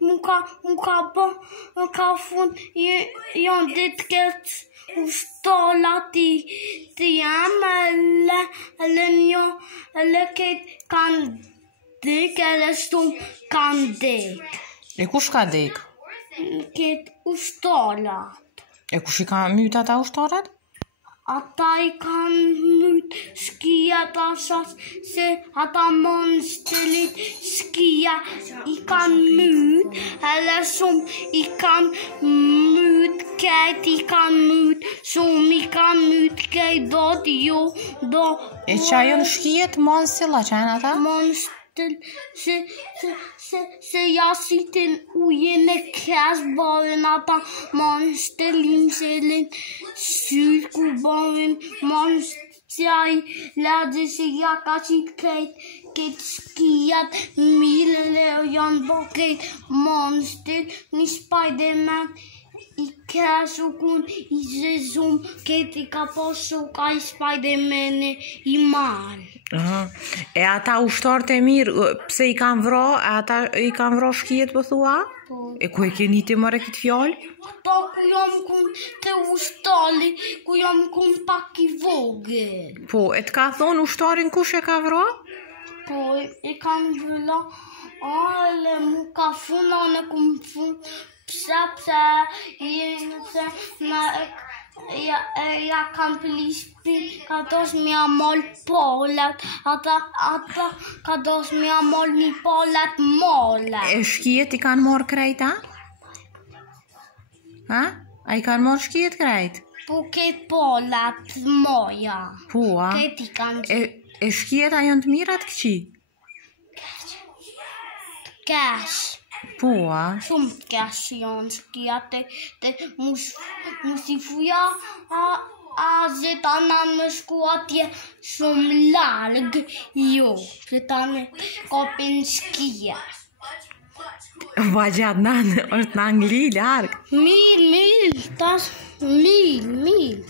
mu ka bë, ka fund, janë ditë këtë ushtolla ti jam, edhe një, edhe këtë kanë dek, edhe shumë kanë dek. E kush ka dek? Këtë ushtolat. E kush I ka myt ata ushtarët? Ata I kanë myt skijat asas se ata monsterit skija I kanë myt, edhe shumë I kanë myt kejt, I kanë myt, shumë I kanë myt kejt do. E që ajo në shkijet monstilla, që janë ata? Monstel, se jasitin ujën e kesh bëhen ata monstelin selin syt ku bëhen monstjaj ladje se ja ka qit këtë skijat milën e janë bë këtë monstel një Spiderman I kesh u kun I zezum këtë I ka posu ka I Spiderman I marë. E ata ushtarët e mirë, pse I kanë vra, ata I kanë vra shkijet po thua? Po. E ku e keni ti mëre këtë fjallë? Ata ku jam kun të ushtali, ku jam kun pak I vogël. Po, e të ka thonë ushtarin kush e ka vra? Po, e kanë vëlla, ale mu ka funa në kum fun, pse, ja kanë plispi, ka dos mi amol polat, ata ka dos mi amol një polat molat. E shkijet I kanë marrë krejt, a? Ha? A I kanë marrë shkijet krejt? Po këtë polat moja. Po, a? Këtë I kanë E shkijet a janë të mirat këqi? Kesh. Po, a? Shumë të kesh janë shkijat të musifuja a zeta në më shku atje shumë largë, jo, që ta në kopin shkija. Vajgjat është në Angli largë. Mil, tash, mil.